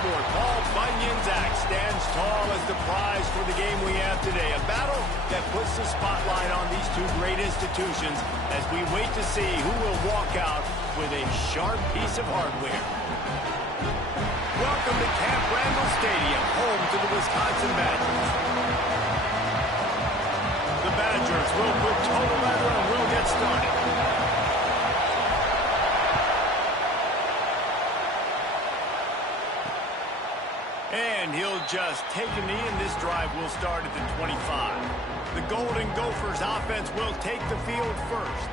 sport, Paul Bunyan's axe stands tall as the prize for the game we have today. A battle that puts the spotlight on these two great institutions as we wait to see who will walk out with a sharp piece of hardware. Welcome to Camp Randall Stadium, home to the Wisconsin Badgers. The Badgers will put total leather and will get started. And he'll just take a knee, and this drive will start at the 25. The Golden Gophers offense will take the field first.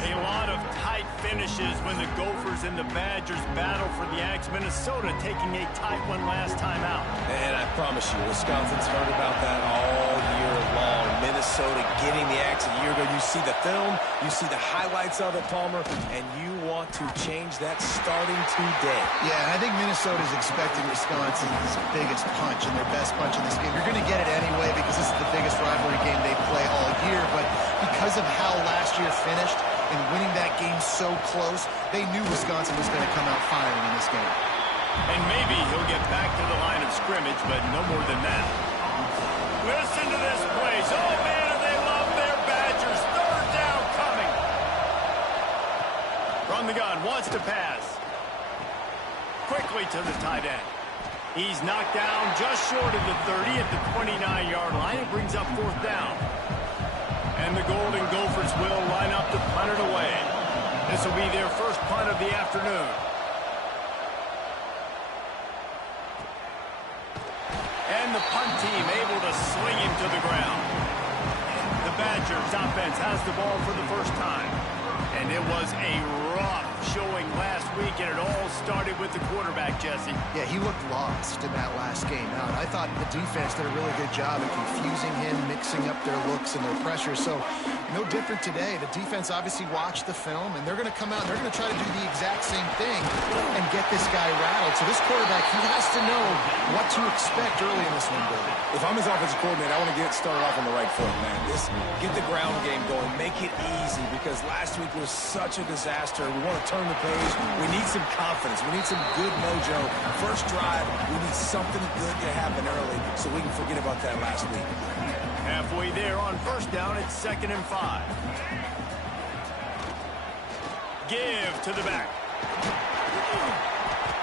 A lot of tight finishes when the Gophers and the Badgers battle for the Axe. Minnesota taking a tight one last time out. And I promise you, Wisconsin's heard about that all year long. Minnesota getting the Axe a year ago. You see the film, you see the highlights of it, Palmer, and you want to change that starting today. Yeah, and I think Minnesota's expecting Wisconsin's biggest punch and their best punch in this game. You're going to get it anyway because this is the biggest rivalry game they play all year, but because of how last year finished, and winning that game so close, they knew Wisconsin was going to come out firing in this game. And maybe he'll get back to the line of scrimmage, but no more than that. Listen to this place. Oh, man, do they love their Badgers. Third down coming. From the gun, wants to pass. Quickly to the tight end. He's knocked down just short of the 30 at the 29-yard line. It brings up fourth down. And the Golden Gophers will line up to punt it away. This will be their first punt of the afternoon. And the punt team able to sling him to the ground. The Badgers offense has the ball for the first time. And it was a rough showing last week, and it all started with the quarterback, Jesse. Yeah, he looked lost in that last game out. I thought the defense did a really good job of confusing him, mixing up their looks and their pressure. So, no different today. The defense obviously watched the film, and they're going to come out and they're going to try to do the exact same thing and get this guy rattled. So this quarterback, he has to know what to expect early in this one, Billy. If I'm his offensive coordinator, I want to get started off on the right foot, man. Get the ground game going. Make it easy, because last week was such a disaster. We want to turn the page. We need some confidence. We need some good mojo. First drive, we need something good to happen early so we can forget about that last week. Halfway there on first down, it's 2nd and 5. Give to the back.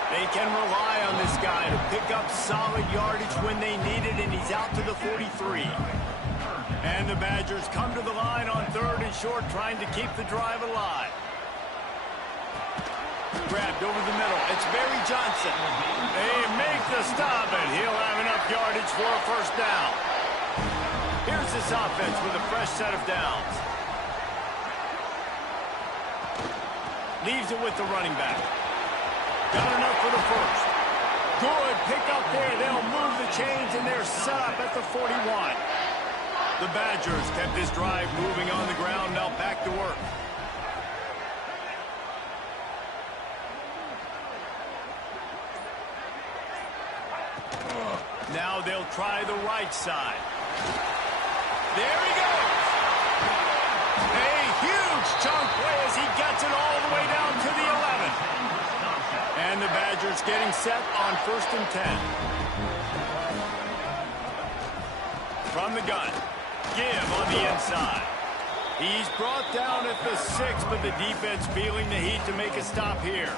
They can rely on this guy to pick up solid yardage when they need it, and he's out to the 43. And the Badgers come to the line on 3rd and short, trying to keep the drive alive. Grabbed over the middle. It's Barry Johnson. They make the stop, and he'll have enough yardage for a first down. Here's this offense with a fresh set of downs. Leaves it with the running back. Got enough for the first. Good pick up there. They'll move the chains, and they're set up at the 41. The Badgers kept this drive moving on the ground. Now back to work. Now they'll try the right side. There he goes. A huge chunk play as he gets it all the way down to the 11. And the Badgers getting set on 1st and 10. From the gun. Give on the inside. He's brought down at the 6, but the defense feeling the heat to make a stop here.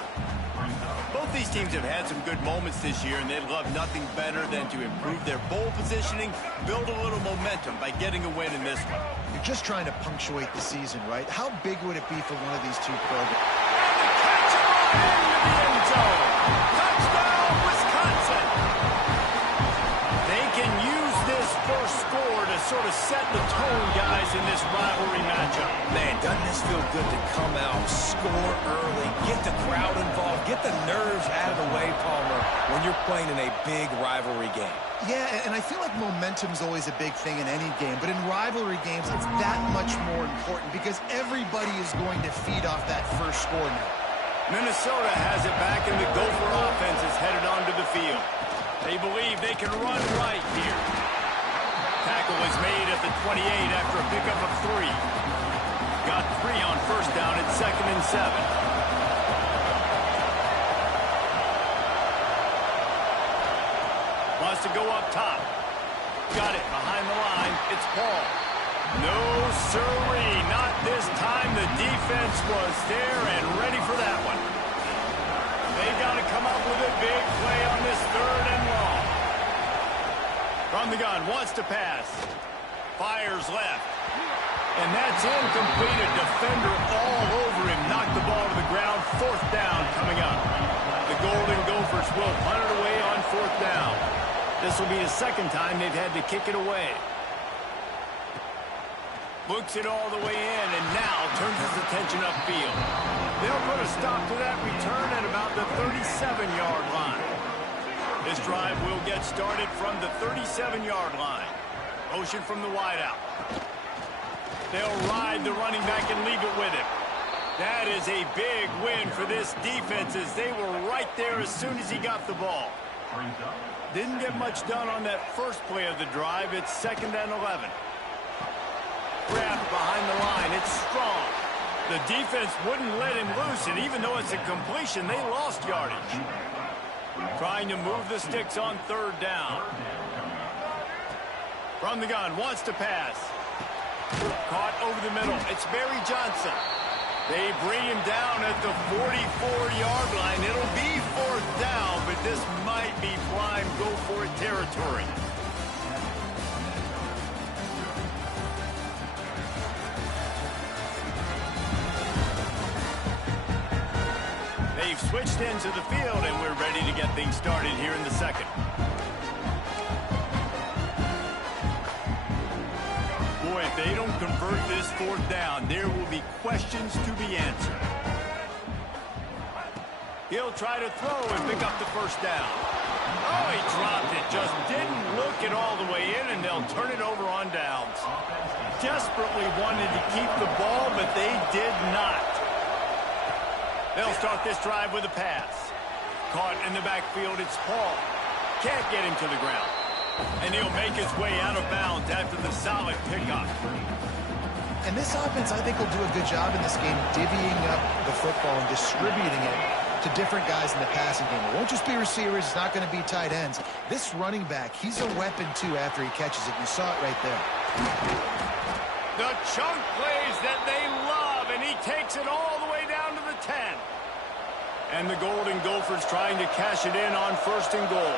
Both these teams have had some good moments this year, and they'd love nothing better than to improve their bowl positioning, build a little momentum by getting a win in this one. You're just trying to punctuate the season, right? How big would it be for one of these two programs? And the catch right into the end zone. Touchdown, Wisconsin. They can use this first score to sort of set the tone, guys, in this rivalry matchup. Man, doesn't this feel good to come out, score early, get the crowd involved, get the nerves out of the way, Palmer, when you're playing in a big rivalry game? Yeah, and I feel like momentum's always a big thing in any game, but in rivalry games, it's that much more important because everybody is going to feed off that first score now. Minnesota has it back, and the Gopher offense is headed onto the field. They believe they can run right here. Tackle is made at the 28 after a pickup of 3. Got 3 on first down at 2nd and 7. Wants to go up top. Got it behind the line. It's Paul. No, sirree. Not this time. The defense was there and ready for that one. They got to come up with a big play on this 3rd and long. From the gun, wants to pass. Fires left. And that's incomplete. A defender all over him. Knocked the ball to the ground. 4th down coming up. The Golden Gophers will punt it away on 4th down. This will be the 2nd time they've had to kick it away. Looks it all the way in and now turns his attention upfield. They'll put a stop to that return at about the 37-yard line. This drive will get started from the 37-yard line. Motion from the wideout. They'll ride the running back and leave it with him. That is a big win for this defense as they were right there as soon as he got the ball. Didn't get much done on that first play of the drive. It's 2nd and 11. Grabbed behind the line. It's strong. The defense wouldn't let him loose, and even though it's a completion, they lost yardage. Trying to move the sticks on 3rd down. From the gun, wants to pass. Caught over the middle. It's Barry Johnson. They bring him down at the 44-yard line. It'll be 4th down, but this might be prime go-for-it territory. They've switched ends of the field, and we're ready to get things started here in the 2nd. Boy, if they don't convert this 4th down, there will be questions to be answered. He'll try to throw and pick up the 1st down. Oh, he dropped it. Just didn't look it all the way in, and they'll turn it over on downs. Desperately wanted to keep the ball, but they did not. They'll start this drive with a pass. Caught in the backfield, it's Paul. Can't get him to the ground. And he'll make his way out of bounds after the solid pickup. And this offense, I think, will do a good job in this game divvying up the football and distributing it to different guys in the passing game. It won't just be receivers. It's not going to be tight ends. This running back, he's a weapon, too, after he catches it. You saw it right there. The chunk plays that they love, and he takes it all the way down to the 10. And the Golden Gophers trying to cash it in on 1st and goal.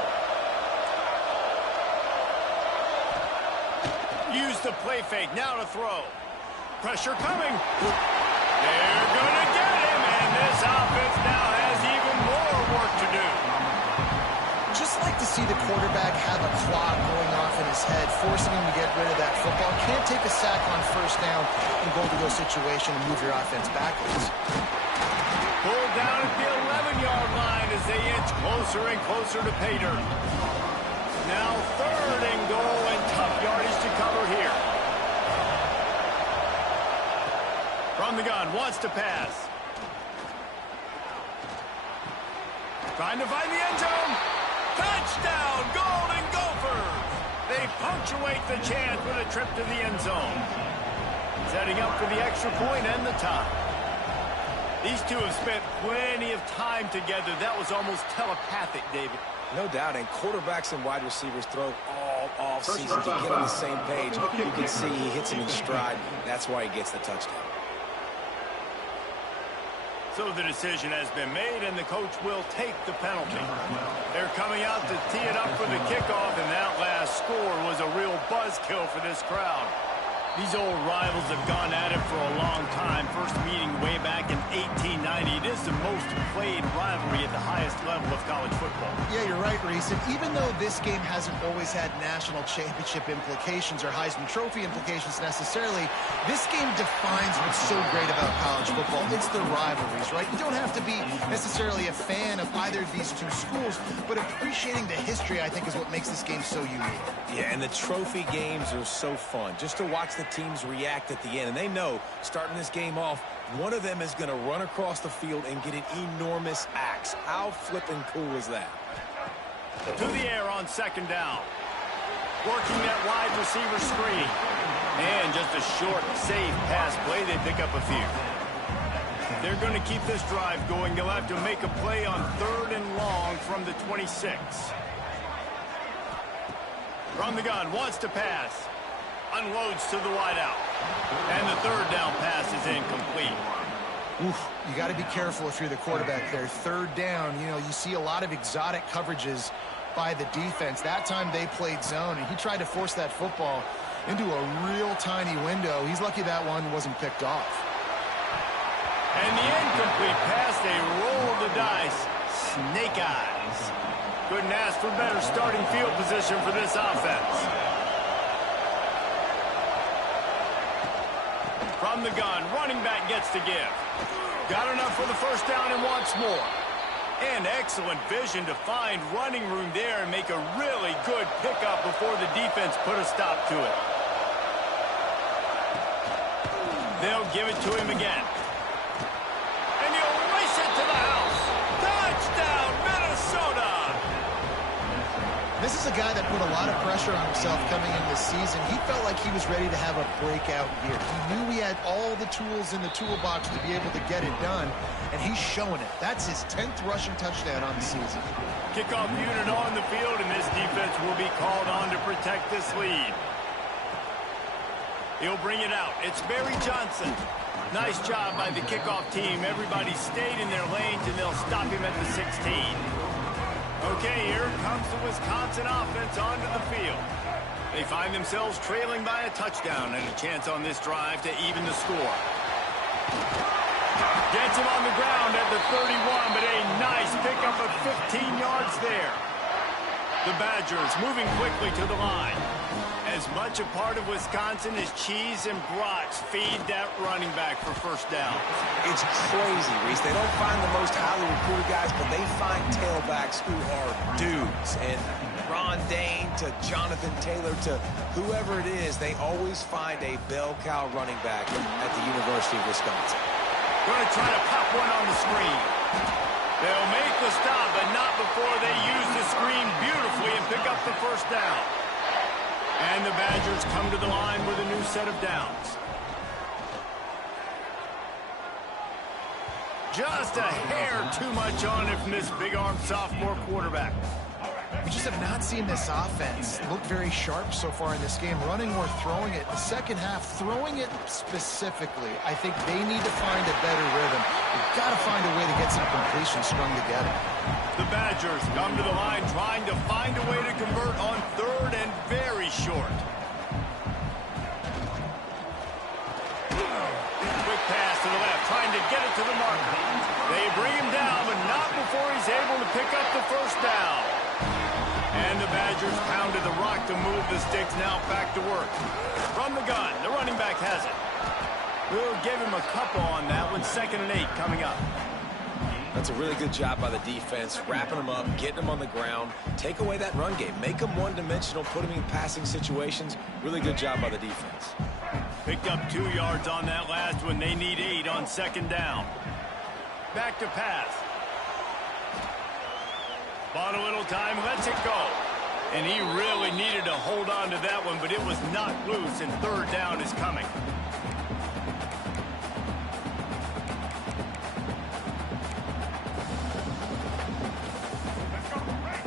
Use the play fake, now to throw. Pressure coming. They're going to get him, and this offense now has even more work to do. Just like to see the quarterback have a clock going off in his head, forcing him to get rid of that football. Can't take a sack on 1st down and go to the situation and move your offense backwards. Pulled down at the 11-yard line as they inch closer and closer to pay dirt. Now 3rd and goal, and tough yardage to cover here. From the gun, wants to pass. Trying to find the end zone. Touchdown, Golden Gophers! They punctuate the chance with a trip to the end zone. Setting up for the extra point and the tie. These two have spent plenty of time together. That was almost telepathic, David. No doubt, and quarterbacks and wide receivers throw all off-season to get on the same page. You can see he hits him in stride. That's why he gets the touchdown. So the decision has been made, and the coach will take the penalty. They're coming out to tee it up for the kickoff, and that last score was a real buzzkill for this crowd. These old rivals have gone at it for a long time. First meeting way back in 1890. It is the most played rivalry at the highest level of college football. Yeah, you're right, Reese. And even though this game hasn't always had national championship implications or Heisman Trophy implications necessarily, this game defines what's so great about college football. It's the rivalries, right? You don't have to be necessarily a fan of either of these two schools, but appreciating the history, I think, is what makes this game so unique. Yeah, and the trophy games are so fun. Just to watch the teams react at the end, and they know starting this game off, one of them is going to run across the field and get an enormous axe. How flippin' cool is that? To the air on 2nd down. Working that wide receiver screen. And just a short, safe pass play. They pick up a few. They're going to keep this drive going. They'll have to make a play on 3rd and long from the 26. From the gun, wants to pass. Unloads to the wideout. And the third down pass is incomplete. Oof, you got to be careful if you're the quarterback there. Third down, you know, you see a lot of exotic coverages by the defense. That time they played zone, and he tried to force that football into a real tiny window. He's lucky that one wasn't picked off. And the incomplete pass, they roll the dice. Snake eyes. Couldn't ask for better starting field position for this offense. From the gun, running back gets to give. Got enough for the first down and wants more. And excellent vision to find running room there and make a really good pickup before the defense put a stop to it. They'll give it to him again. And he'll race it to the house. Touchdown, Minnesota! This is a guy that put a lot of pressure on himself coming into this season. He felt like he was ready to have a breakout year. He knew he had all the tools in the toolbox to be able to get it done, and he's showing it. That's his 10th rushing touchdown on the season. Kickoff unit on the field, and this defense will be called on to protect this lead. He'll bring it out. It's Barry Johnson. Nice job by the kickoff team. Everybody stayed in their lanes, and they'll stop him at the 16. Okay, here comes the Wisconsin offense onto the field. They find themselves trailing by a touchdown and a chance on this drive to even the score. Gets him on the ground at the 31, but a nice pickup of 15 yards there. The Badgers moving quickly to the line. As much a part of Wisconsin as cheese and brats feed that running back for first down. It's crazy, Reese. They don't find the most highly recruited guys, but they find tailbacks who are dudes. And Ron Dane to Jonathan Taylor to whoever it is, they always find a bell cow running back at the University of Wisconsin. Going to try to pop one on the screen. They'll make the stop, but not before they use the screen beautifully and pick up the first down. And the Badgers come to the line with a new set of downs. Just a hair too much on it from this big-armed sophomore quarterback. We just have not seen this offense look very sharp so far in this game, running or throwing it. The second half, throwing it specifically, I think they need to find a better rhythm. They've got to find a way to get some completions strung together. The Badgers come to the line trying to find a way to convert on third and very short. Quick pass to the left, trying to get it to the marker. They bring him down, but not before he's able to pick up the first down. And the Badgers pounded the rock to move the sticks, now back to work. From the gun, the running back has it. We'll give him a couple on that one, 2nd and 8 coming up. That's a really good job by the defense, wrapping them up, getting them on the ground, take away that run game, make them one-dimensional, put them in passing situations. Really good job by the defense. Picked up 2 yards on that last one. They need 8 on 2nd down. Back to pass. Bought a little time, lets it go. And he really needed to hold on to that one, but it was knocked loose, and 3rd down is coming.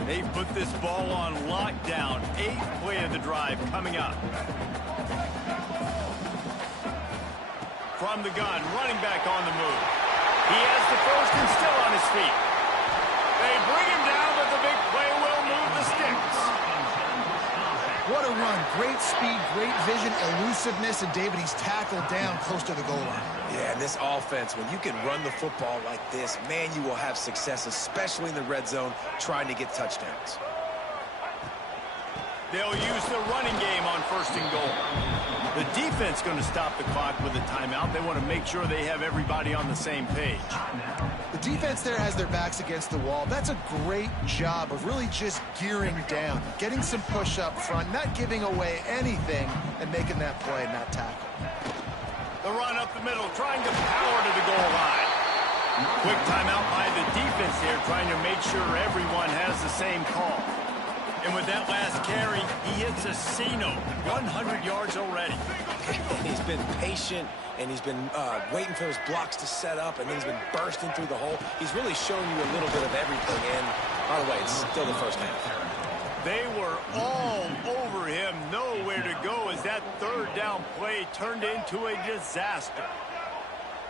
They've put this ball on lockdown. 8th play of the drive coming up. From the gun, running back on the move. He has the first and still on his feet. They bring him down, but the big play will move the sticks. What a run. Great speed, great vision, elusiveness, and David, he's tackled down close to the goal line. Yeah, and this offense, when you can run the football like this, man, you will have success, especially in the red zone, trying to get touchdowns. They'll use the running game on 1st and goal. The defense going to stop the clock with a timeout. They want to make sure they have everybody on the same page. The defense there has their backs against the wall. That's a great job of really just gearing down, getting some push up front, not giving away anything, and making that play, not tackle. The run up the middle, trying to power to the goal line. Quick timeout by the defense here, trying to make sure everyone has the same call. And with that last carry, he hits a C-note, 100 yards already. And he's been patient, and he's been waiting for his blocks to set up, and then he's been bursting through the hole. He's really shown you a little bit of everything, and by the way, it's still the first half. They were all over play turned into a disaster.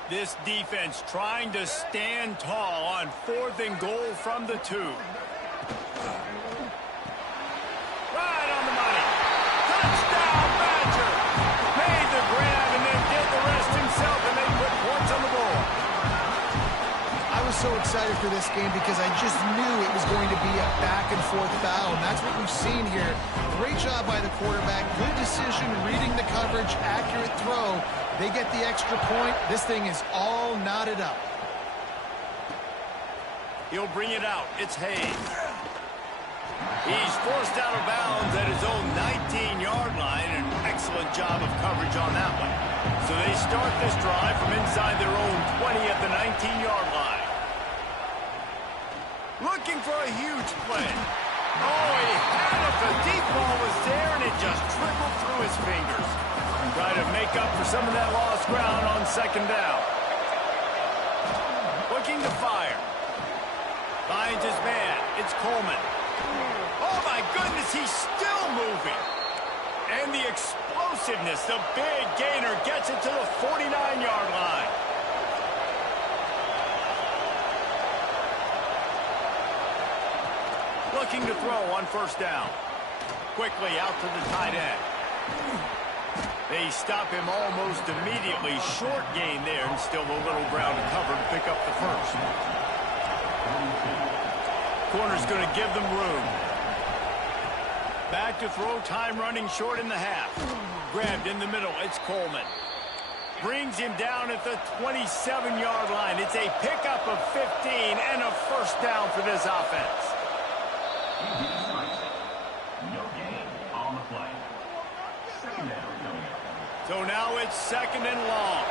This defense trying to stand tall on 4th and goal from the 2. Right on the money. Touchdown, Badger. Made the grab and then did the rest himself, and they put points on the board. I was so excited for this game because I just knew it was going to be a back-and-forth battle, and that's what we've seen here. Great job by the quarterback, good decision, reading the coverage, accurate throw. They get the extra point. This thing is all knotted up. He'll bring it out. It's Hayes. He's forced out of bounds at his own 19-yard line. An excellent job of coverage on that one. So they start this drive from inside their own 20 at the 19-yard line. Looking for a huge play. Oh, he had it. The deep ball was there, and it just trickled through his fingers. Try to make up for some of that lost ground on 2nd down. Looking to fire. Finds his man. It's Coleman. Oh, my goodness, he's still moving. And the explosiveness, the big gainer gets it to the 49-yard line. Looking to throw on 1st down. Quickly out to the tight end. They stop him almost immediately. Short gain there, and still a little ground to cover to pick up the 1st. Corner's going to give them room. Back to throw, time running short in the half. Grabbed in the middle, it's Coleman. Brings him down at the 27-yard line. It's a pickup of 15 and a 1st down for this offense. No gain on the play. 2nd down. So now it's 2nd and long.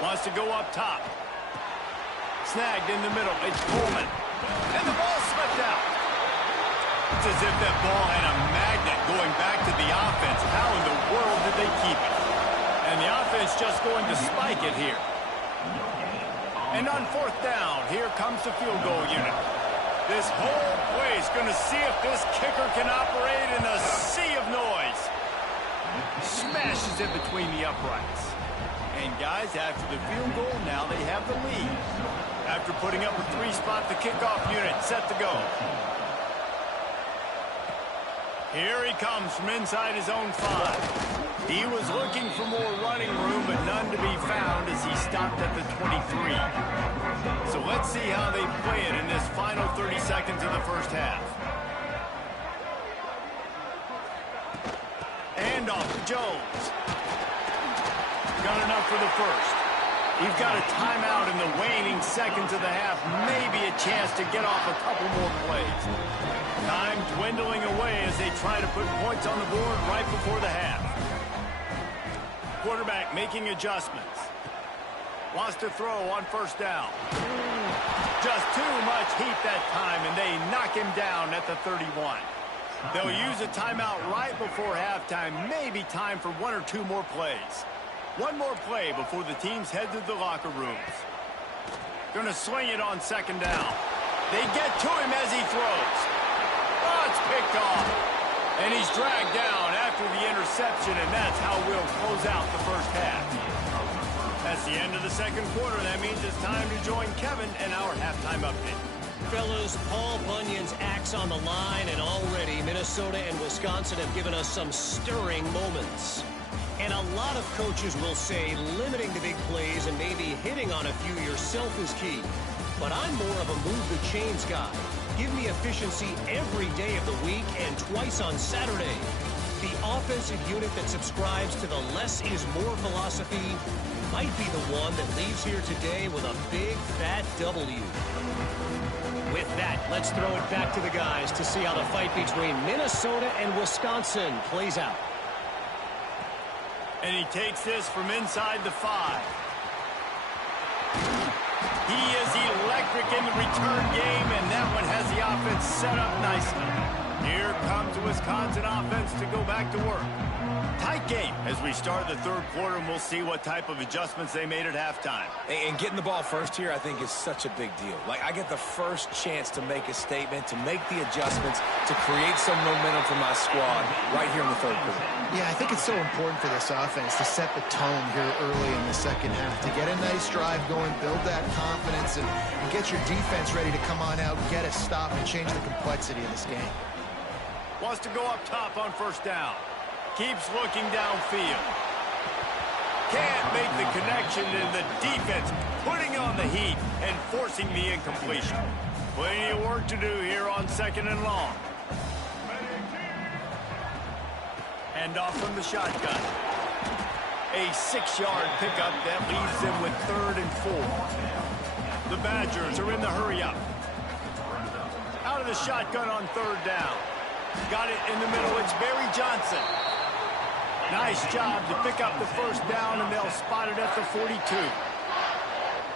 Wants to go up top. Snagged in the middle. It's Coleman. And the ball slipped out. It's as if that ball had a magnet going back to the offense. How in the world did they keep it? And the offense just going to spike it here. And on 4th down, here comes the field goal unit. This whole play is going to see if this kicker can operate in a sea of noise. Smashes it between the uprights. And guys, after the field goal, now they have the lead. After putting up a 3-spot, the kickoff unit set to go. Here he comes from inside his own 5. He was looking for more running room, but none to be found as he stopped at the 23. So let's see how they play it in this final 30 seconds of the 1st half. And off to Jones. Got enough for the 1st. He's got a timeout in the waning seconds of the half. Maybe a chance to get off a couple more plays. Time dwindling away as they try to put points on the board right before the half. Quarterback making adjustments. Wants to throw on 1st down. Just too much heat that time, and they knock him down at the 31. They'll use a timeout right before halftime. Maybe time for 1 or 2 more plays. One more play before the teams head to the locker rooms. Gonna swing it on 2nd down. They get to him as he throws. Oh, it's picked off. And he's dragged down after the interception, and that's how we'll close out the 1st half. That's the end of the 2nd quarter. That means it's time to join Kevin and our halftime update. Fellas, Paul Bunyan's axe on the line, and already Minnesota and Wisconsin have given us some stirring moments. And a lot of coaches will say limiting the big plays and maybe hitting on a few yourself is key. But I'm more of a move the chains guy. Give me efficiency every day of the week and twice on Saturday. The offensive unit that subscribes to the less is more philosophy might be the one that leaves here today with a big fat W. With that, let's throw it back to the guys to see how the fight between Minnesota and Wisconsin plays out. And he takes this from inside the 5. He is electric in the return game, and that one has the offense set up nicely. Here comes the Wisconsin offense to go back to work. Tight game as we start the third quarter, and we'll see what type of adjustments they made at halftime. And getting the ball first here, I think, is such a big deal. Like, I get the first chance to make a statement, to make the adjustments, to create some momentum for my squad right here in the third quarter. Yeah, I think it's so important for this offense to set the tone here early in the second half, to get a nice drive going, build that confidence, and get your defense ready to come on out, get a stop, and change the complexity of this game. Wants to go up top on first down. Keeps looking downfield. Can't make the connection, and the defense putting on the heat and forcing the incompletion. Plenty of work to do here on second and long. Hand off from the shotgun. A 6-yard pickup that leaves them with 3rd and 4. The Badgers are in the hurry-up. Out of the shotgun on 3rd down. Got it in the middle. It's Barry Johnson. Nice job to pick up the first down, and they'll spot it at the 42.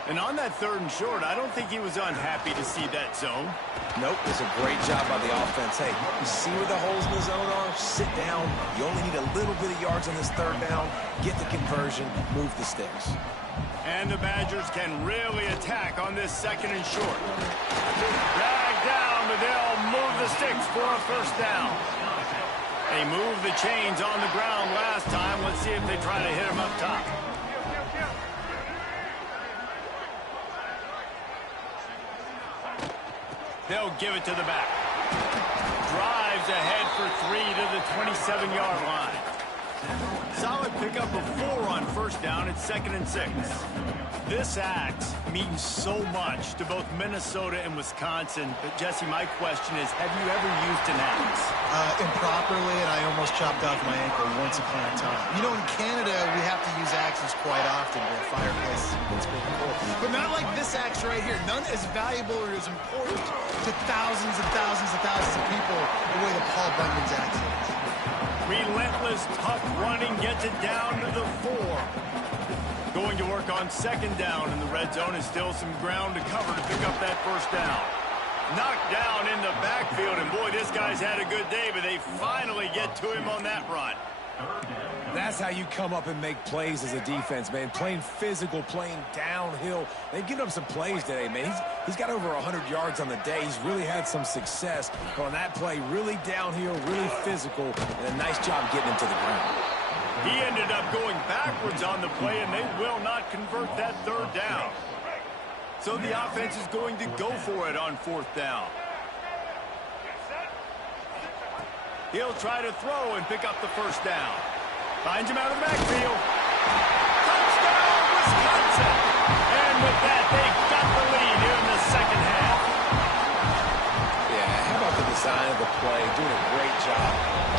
And on that 3rd and short, I don't think he was unhappy to see that zone. Nope, it's a great job by the offense. Hey, you see where the holes in the zone are? Sit down. You only need a little bit of yards on this 3rd down. Get the conversion. Move the sticks. And the Badgers can really attack on this 2nd and short. Dragged down, but they'll move the sticks for a first down. They moved the chains on the ground last time. Let's see if they try to hit him up top. They'll give it to the back. Drives ahead for 3 to the 27-yard line. Solid pickup of 4 on first down. It's 2nd and 6. This axe means so much to both Minnesota and Wisconsin. But, Jesse, my question is, have you ever used an axe? Improperly, and I almost chopped off my ankle once upon a time. You know, in Canada, we have to use axes quite often to fireplace. It's pretty cool. But not like this axe right here. None as valuable or as important to thousands and thousands and thousands of people the way that Paul Bunyan's axe is. Relentless, tough running gets it down to the 4. Going to work on 2nd down in the red zone, and still some ground to cover to pick up that first down. Knocked down in the backfield, and boy, this guy's had a good day, but they finally get to him on that run. That's how you come up and make plays as a defense, man. Playing physical, playing downhill. They've given up some plays today, man. He's got over 100 yards on the day. He's really had some success on that play. Really downhill, really physical, and a nice job getting him to the ground. He ended up going backwards on the play, and they will not convert that 3rd down. So the offense is going to go for it on 4th down. He'll try to throw and pick up the first down. Finds him out of the backfield. Touchdown, Wisconsin! And with that, they've got the lead here in the second half. Yeah, how about the design of the play? Doing a great job.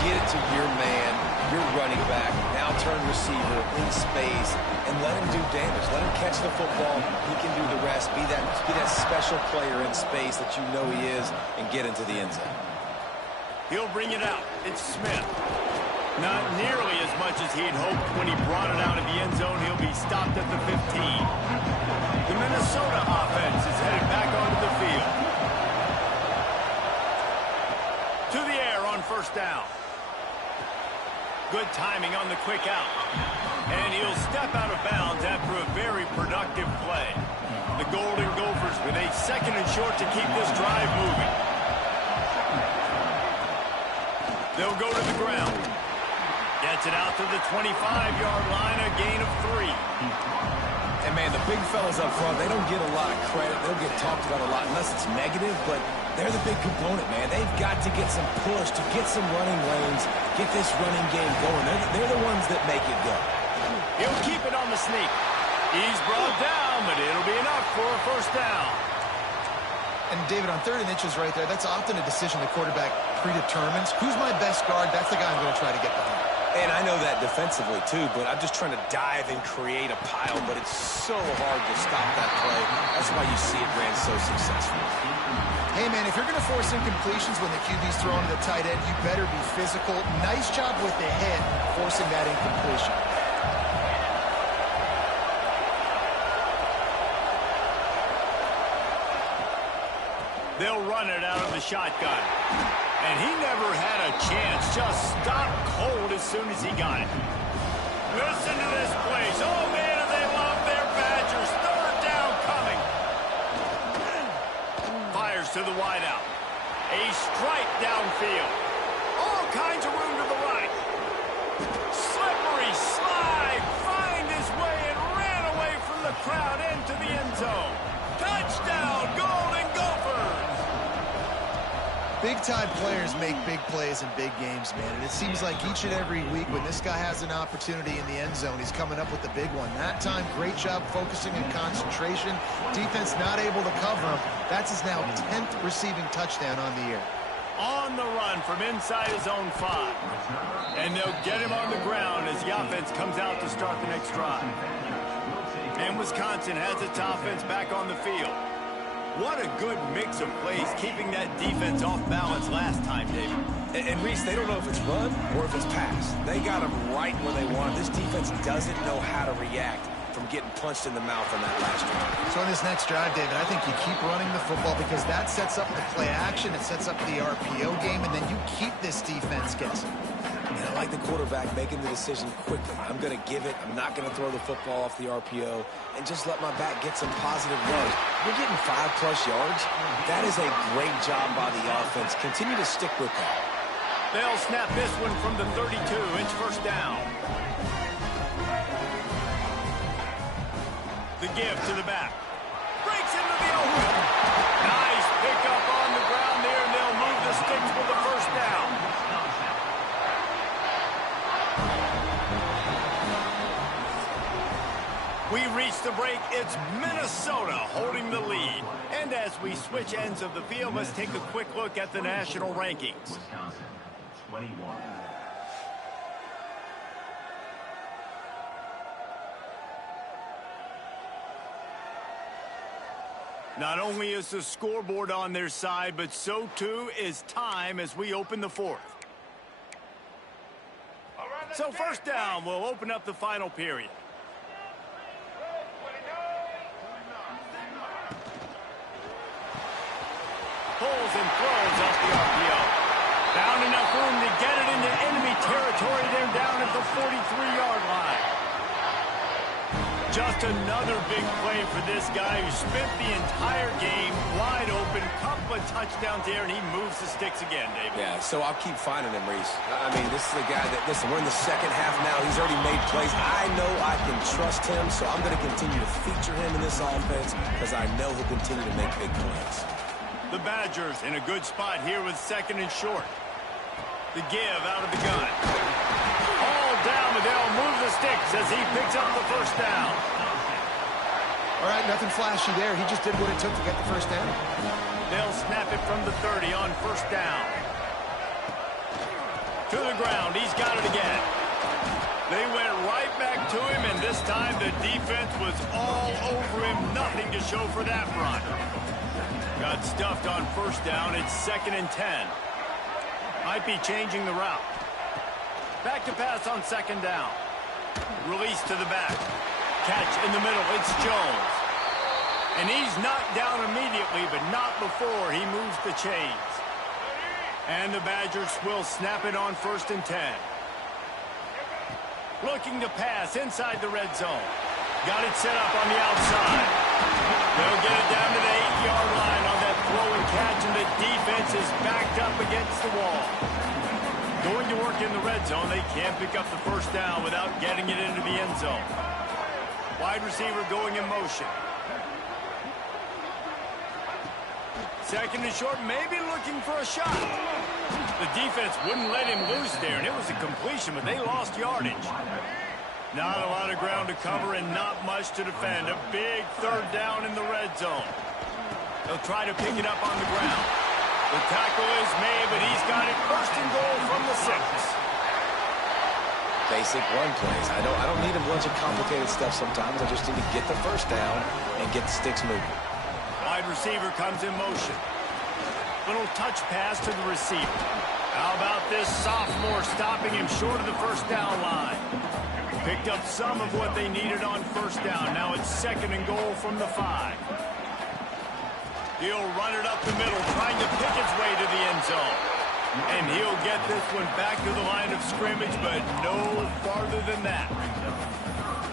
Get it to your man, your running back, now turn receiver in space, and let him do damage. Let him catch the football. He can do the rest. Be that special player in space that you know he is, and get into the end zone. He'll bring it out. It's Smith. Not nearly as much as he'd hoped when he brought it out of the end zone. He'll be stopped at the 15. The Minnesota offense is headed back onto the field. To the air on first down. Good timing on the quick out. And he'll step out of bounds after a very productive play. The Golden Gophers with a 2nd and short to keep this drive moving. They'll go to the ground. Gets it out to the 25-yard line, a gain of 3. And, man, the big fellas up front, they don't get a lot of credit. They'll get talked about a lot unless it's negative, but they're the big component, man. They've got to get some push, to get some running lanes, get this running game going. They're the ones that make it go. He'll keep it on the sneak. He's brought down, but it'll be enough for a first down. And, David, on 3rd and inches right there, that's often a decision the quarterback predetermines. Who's my best guard? That's the guy I'm going to try to get behind. And I know that defensively, too, but I'm just trying to dive and create a pile, but it's so hard to stop that play. That's why you see it ran so successfully. Hey, man, if you're going to force incompletions when the QB's throwing to the tight end, you better be physical. Nice job with the hit, forcing that incompletion. They'll run it out of the shotgun. And he never had a chance. Just stopped cold as soon as he got it. Listen to this place. Oh, man, do they love their Badgers. Third down coming. Fires to the wideout. A strike downfield. All kinds of room to the right. Slippery slide. Find his way and ran away from the crowd into the end zone. Touchdown, Golden Gophers. Big-time players make big plays in big games, man. And it seems like each and every week when this guy has an opportunity in the end zone, he's coming up with the big one. That time, great job focusing and concentration. Defense not able to cover him. That's his now 10th receiving touchdown on the year. On the run from inside his own 5. And they'll get him on the ground as the offense comes out to start the next drive. And Wisconsin has its offense back on the field. What a good mix of plays, keeping that defense off balance last time, David. And Reese, they don't know if it's run or if it's pass. They got them right where they want. This defense doesn't know how to react from getting punched in the mouth on that last drive. So in this next drive, David, I think you keep running the football because that sets up the play action, it sets up the RPO game, and then you keep this defense guessing. And I like the quarterback making the decision quickly. I'm going to give it. I'm not going to throw the football off the RPO and just let my back get some positive yards. You're getting 5+ yards. That is a great job by the offense. Continue to stick with that. They'll snap this one from the 32. It's first down. The give to the back. Breaks into the open. Nice pickup on the ground there, and they'll move the sticks for the first down. We reach the break. It's Minnesota holding the lead. And as we switch ends of the field, let's take a quick look at the national rankings. Wisconsin, 21. Not only is the scoreboard on their side, but so too is time as we open the fourth. So first down, we'll open up the final period. Pulls and throws off the RPO. Found enough room to get it into enemy territory. They're down at the 43-yard line. Just another big play for this guy who spent the entire game wide open. Couple of touchdowns there, and he moves the sticks again, David. Yeah, so I'll keep finding him, Reese. I mean, this is a guy that, listen, we're in the second half now. He's already made plays. I know I can trust him, so I'm going to continue to feature him in this offense because I know he'll continue to make big plays. The Badgers in a good spot here with second and short. The give out of the gun. All down, but they'll move the sticks as he picks up the first down. All right, nothing flashy there. He just did what it took to get the first down. They'll snap it from the 30 on first down. To the ground. He's got it again. They went right back to him, and this time the defense was all over him. Nothing to show for that run. Got stuffed on first down. It's 2nd and 10. Might be changing the route. Back to pass on 2nd down. Release to the back. Catch in the middle. It's Jones. And he's knocked down immediately, but not before he moves the chains. And the Badgers will snap it on 1st and 10. Looking to pass inside the red zone. Got it set up on the outside. They'll get it down to the 8-yard line on that throw and catch, and the defense is backed up against the wall. Going to work in the red zone. They can't pick up the first down without getting it into the end zone. Wide receiver going in motion. 2nd and short, maybe looking for a shot. The defense wouldn't let him loose there, and it was a completion, but they lost yardage. Not a lot of ground to cover and not much to defend. A big 3rd down in the red zone. They'll try to pick it up on the ground. The tackle is made, but he's got it 1st and goal from the 6. Basic run plays. I don't need a bunch of complicated stuff sometimes. I just need to get the first down and get the sticks moving. Wide receiver comes in motion. Little touch pass to the receiver. How about this sophomore stopping him short of the first down line? Picked up some of what they needed on first down. Now it's 2nd and goal from the 5. He'll run it up the middle, trying to pick its way to the end zone. And he'll get this one back to the line of scrimmage, but no farther than that.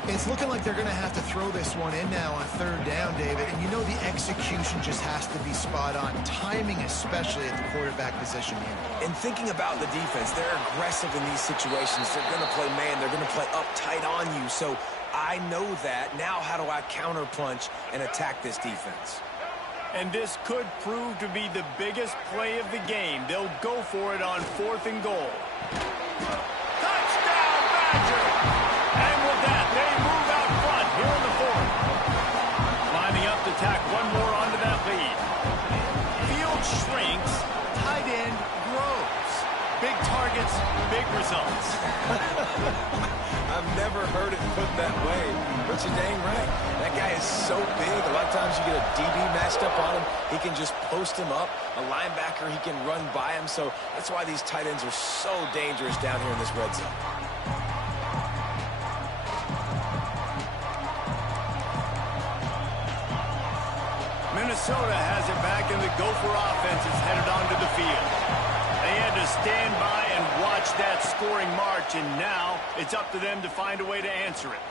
It's looking like they're going to have to throw this one in now on third down, David. And you know the execution just has to be spot on. Timing, especially at the quarterback position here. And thinking about the defense, they're aggressive in these situations. They're going to play man. They're going to play up tight on you. So I know that. Now how do I counterpunch and attack this defense? And this could prove to be the biggest play of the game. They'll go for it on 4th and goal. Touchdown, Badger! And with that, they move out front here in the 4th. Lining up to tack one more onto that lead. Field shrinks, tight end grows. Big targets, big results. I've never heard it put that way, but you're dang right. That guy is so big. A lot of times you get a DB matched up on him. He can just post him up. A linebacker, he can run by him. So that's why these tight ends are so dangerous down here in this red zone. Minnesota has it back, and the Gopher offense is headed onto the field. They had to stand by and watch that scoring march, and now it's up to them to find a way to answer it.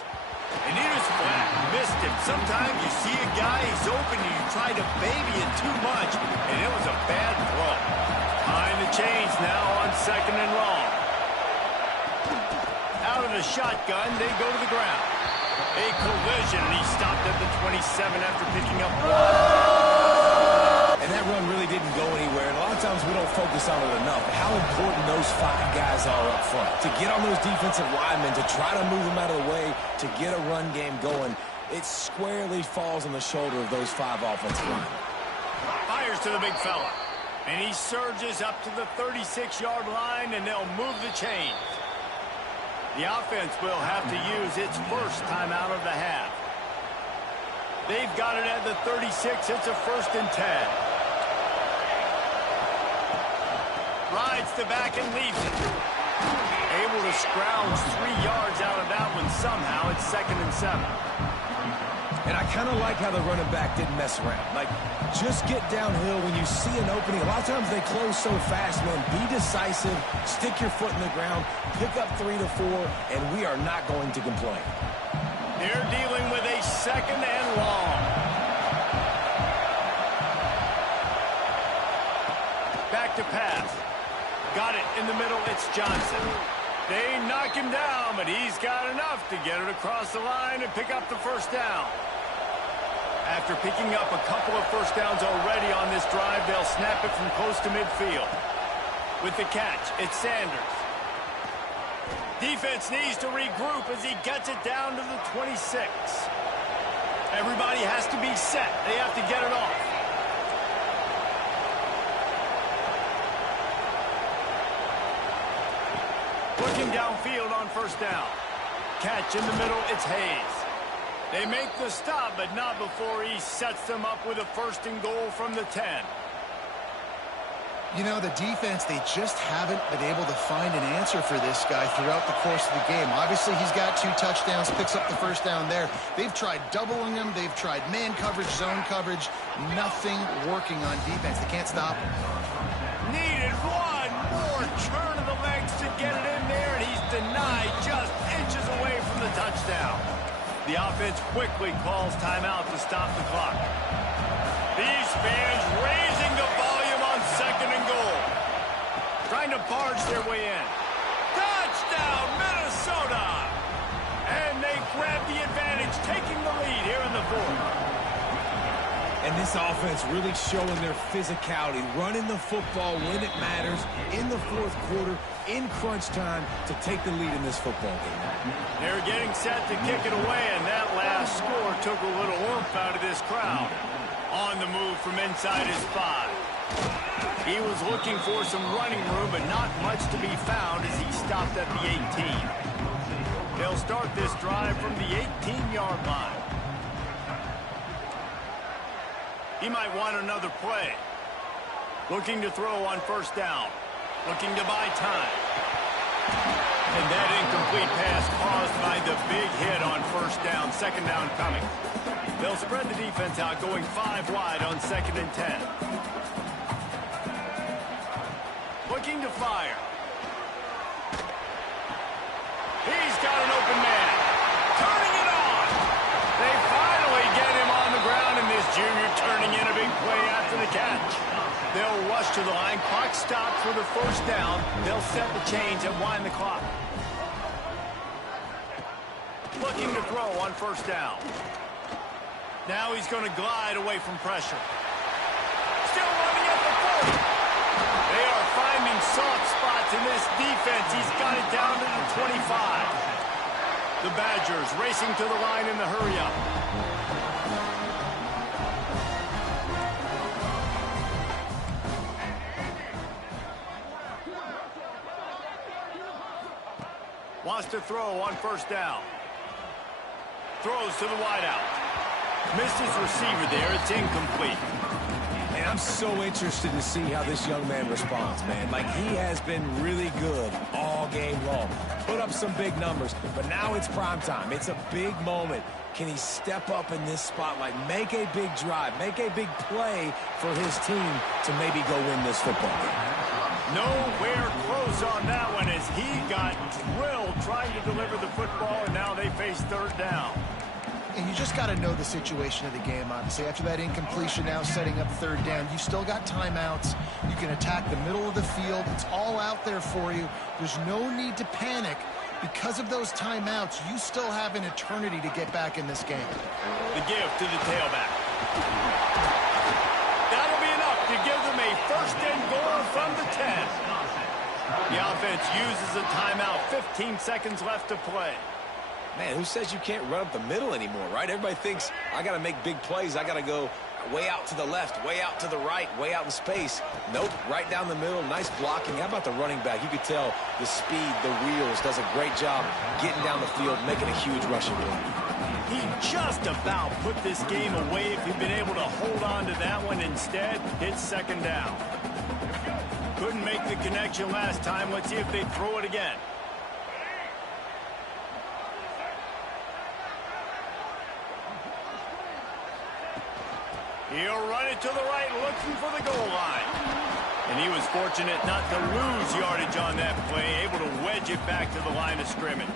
And he was flat, missed him. Sometimes you see a guy, he's open, and you try to baby it too much, and it was a bad throw. Behind the chains now on 2nd and long. Out of the shotgun, they go to the ground. A collision, and he stopped at the 27 after picking up 1. And that run really didn't go anywhere. And a lot of times we don't focus on it enough. How important those 5 guys are up front. To get on those defensive linemen, to try to move them out of the way, to get a run game going, it squarely falls on the shoulder of those 5 offensive linemen. Fires to the big fella. And he surges up to the 36-yard line, and they'll move the chains. The offense will have to use its first timeout of the half. They've got it at the 36. It's a 1st and 10. Rides the back and leaves it. Able to scrounge 3 yards out of that one somehow. It's 2nd and 7. And I kind of like how the running back didn't mess around. Like, just get downhill when you see an opening. A lot of times they close so fast, man. Be decisive, stick your foot in the ground, pick up 3 to 4, and we are not going to complain. They're dealing with a 2nd and long. Back to pass. Got it in the middle. It's Johnson. They knock him down, but he's got enough to get it across the line and pick up the 1st down. After picking up a couple of 1st downs already on this drive, they'll snap it from close to midfield. With the catch, it's Sanders. Defense needs to regroup as he gets it down to the 26. Everybody has to be set. They have to get it off. Looking downfield on 1st down. Catch in the middle, it's Hayes. They make the stop, but not before he sets them up with a 1st and goal from the 10. You know, the defense, they just haven't been able to find an answer for this guy throughout the course of the game. Obviously, he's got 2 touchdowns, picks up the 1st down there. They've tried doubling him. They've tried man coverage, zone coverage. Nothing working on defense. They can't stop him. Needed one more turn of the legs to get it in there, and he's denied just inches away from the touchdown. The offense quickly calls timeout to stop the clock. These fans raising the volume on 2nd and goal. Trying to barge their way in. Touchdown, Minnesota! And they grab the advantage, taking the lead here in the 4th. And this offense really showing their physicality, running the football when it matters, in the 4th quarter, in crunch time, to take the lead in this football game. They're getting set to kick it away, and that last score took a little oomph out of this crowd. On the move from inside his 5. He was looking for some running room, but not much to be found as he stopped at the 18. They'll start this drive from the 18-yard line. He might want another play. Looking to throw on 1st down. Looking to buy time. And that incomplete pass caused by the big hit on 1st down. 2nd down coming. They'll spread the defense out, going 5 wide on 2nd and 10. Looking to catch. They'll rush to the line. Clock stops for the first down. They'll set the chains and wind the clock. Looking to throw on first down. Now he's going to glide away from pressure. Still running at the 40. They are finding soft spots in this defense. He's got it down to the 25. The Badgers racing to the line in the hurry-up. Wants to throw on first down. Throws to the wideout. Missed his receiver there. It's incomplete. And I'm so interested to see how this young man responds, man. Like, he has been really good all game long. Put up some big numbers, but now it's prime time. It's a big moment. Can he step up in this spotlight, make a big drive, make a big play for his team to maybe go win this football game? Nowhere close on that one as he got drilled trying to deliver the football, and now they face third down. And you just got to know the situation of the game, obviously. After that incompletion, now setting up third down, you still got timeouts. You can attack the middle of the field. It's all out there for you. There's no need to panic. Because of those timeouts, you still have an eternity to get back in this game. The give to the tailback. That'll be enough to give them a first and goal from the 10. The offense uses a timeout. 15 seconds left to play. Man, who says you can't run up the middle anymore, right? Everybody thinks I got to make big plays. I got to go way out to the left, way out to the right, way out in space. Nope, right down the middle. Nice blocking. How about the running back? You could tell the speed, the wheels, does a great job getting down the field, making a huge rushing play. He just about put this game away if he'd been able to hold on to that one. Instead, it's second down. Couldn't make the connection last time. Let's see if they throw it again. He'll run it to the right, looking for the goal line. And he was fortunate not to lose yardage on that play, able to wedge it back to the line of scrimmage.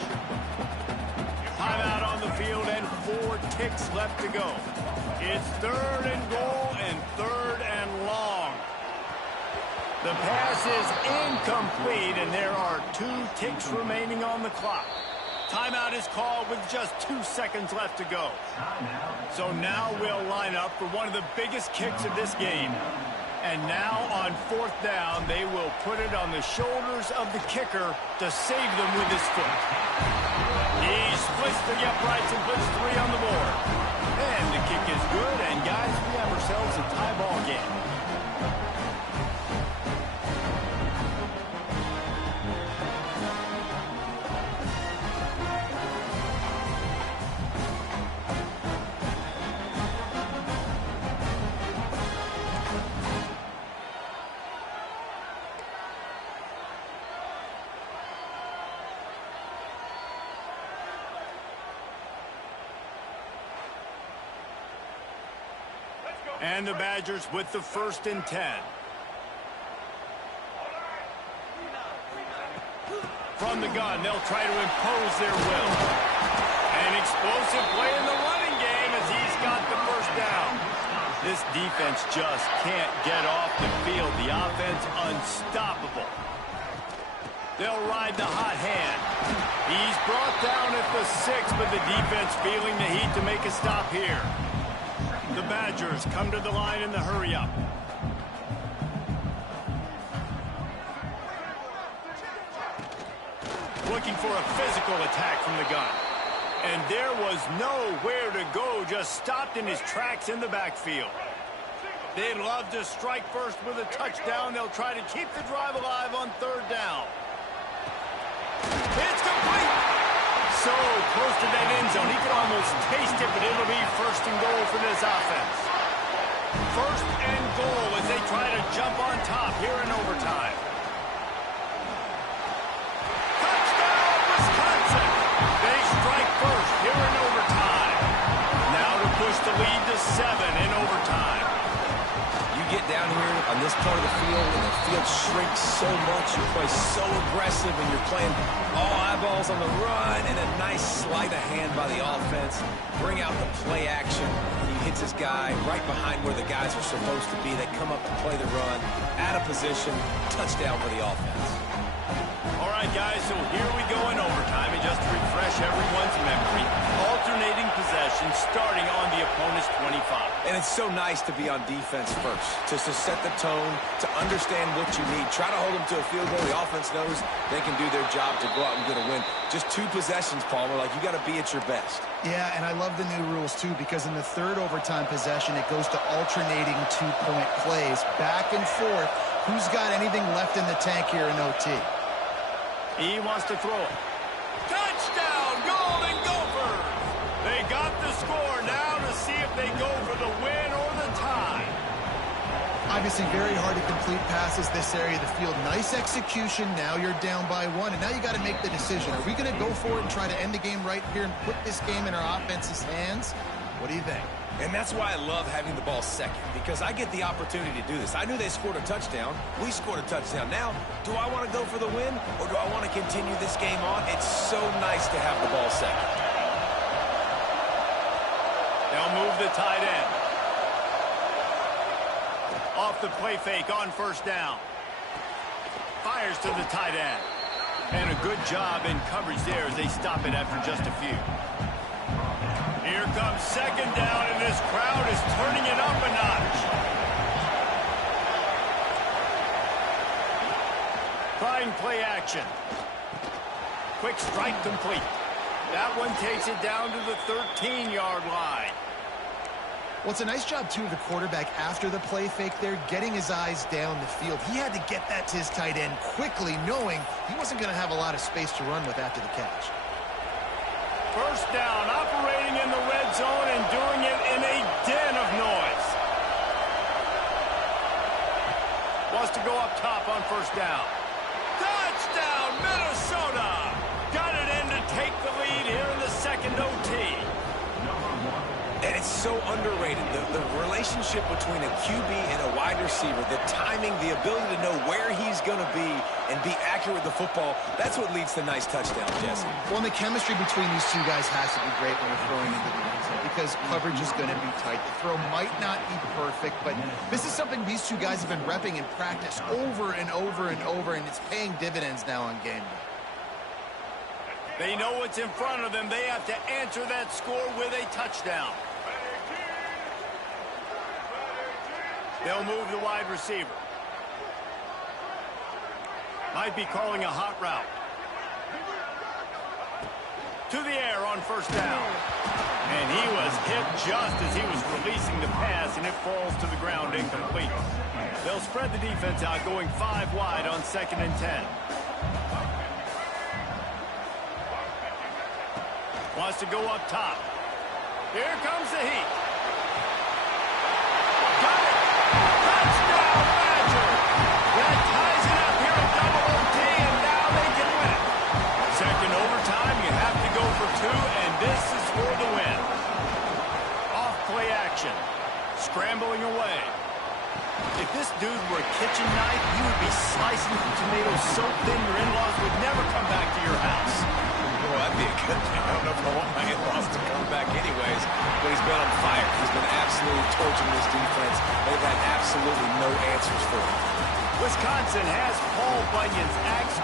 Timeout on the field and 4 ticks left to go. It's third and goal and third and long. The pass is incomplete, and there are 2 ticks remaining on the clock. Timeout is called with just 2 seconds left to go. So now we'll line up for one of the biggest kicks of this game. And now on fourth down, they will put it on the shoulders of the kicker to save them with his foot. He splits the uprights and puts 3 on the board. And the kick is good, and guys, we have ourselves a tie ball game. And the Badgers with the first and 10. From the gun, they'll try to impose their will. An explosive play in the running game as he's got the first down. This defense just can't get off the field. The offense unstoppable. They'll ride the hot hand. He's brought down at the 6, but the defense feeling the heat to make a stop here. The Badgers come to the line in the hurry-up. Looking for a physical attack from the gun. And there was nowhere to go, just stopped in his tracks in the backfield. They'd love to strike first with a touchdown. They'll try to keep the drive alive on third down. It's complete! So close to that end zone. He could almost taste it, but it'll be first and goal for this offense. First and goal as they try to jump on top here in overtime. Touchdown, Wisconsin! They strike first here in overtime. Now to push the lead to 7 in overtime. You get down touchdown here on this part of the field, and the field shrinks so much, you play so aggressive, and you're playing all eyeballs on the run, and a nice sleight of hand by the offense. Bring out the play action. He hits his guy right behind where the guys are supposed to be. They come up to play the run, out of position, touchdown for the offense. All right, guys, so here we go in overtime, and just to refresh everyone's memory, alternating possession starting on the opponent's 25. And it's so nice to be on defense first, just to set the tone, to understand what you need. Try to hold them to a field goal. The offense knows they can do their job to go out and get a win. Just 2 possessions, Palmer, like you got to be at your best. Yeah, and I love the new rules, too, because in the third overtime possession, it goes to alternating 2-point plays, back and forth. Who's got anything left in the tank here in OT? He wants to throw it. Touchdown, Golden Gophers! They got the score now to see if they go for the win or the tie. Obviously, very hard to complete passes this area of the field. Nice execution. Now you're down by 1, and now you got to make the decision. Are we going to go for it and try to end the game right here and put this game in our offense's hands? What do you think? And that's why I love having the ball second, because I get the opportunity to do this. I knew they scored a touchdown. We scored a touchdown. Now, do I want to go for the win, or do I want to continue this game on? It's so nice to have the ball second. They'll move the tight end. Off the play fake on first down. Fires to the tight end. And a good job in coverage there as they stop it after just a few. Here comes second down, and this crowd is turning it up a notch. Trying play action. Quick strike complete. That one takes it down to the 13-yard line. Well, it's a nice job, too, of the quarterback after the play fake there, getting his eyes down the field. He had to get that to his tight end quickly, knowing he wasn't going to have a lot of space to run with after the catch. First down, operating in the red zone and doing it in a den of noise. Wants to go up top on first down. Touchdown, Minnesota! Got it in to take the lead here in the second OT. And it's so underrated. The relationship between a QB and a wide receiver, the timing, the ability to know where he's going to be and be accurate with the football, that's what leads to nice touchdowns, Jesse. Well, and the chemistry between these two guys has to be great when we're throwing into the end zone because coverage is going to be tight. The throw might not be perfect, but this is something these two guys have been repping in practice over and over and over, and it's paying dividends now on game day. They know what's in front of them. They have to answer that score with a touchdown. They'll move the wide receiver. Might be calling a hot route. To the air on first down. And he was hit just as he was releasing the pass, and it falls to the ground incomplete. They'll spread the defense out, going 5 wide on 2nd and 10. Wants to go up top. Here comes the heat. Got it! Touchdown, Badger! That ties it up here at double OT, and now they can win. Second overtime, you have to go for 2, and this is for the win. Off play action. Scrambling away. If this dude were a kitchen knife, you would be slicing tomatoes so thin your in-laws would never come back to your house. Well, that'd be a good thing. I don't know if I want my in-laws to come back anyways, but he's been on fire. He's been absolutely torching this defense. They've had absolutely no answers for him. Wisconsin has Paul Bunyan's axe.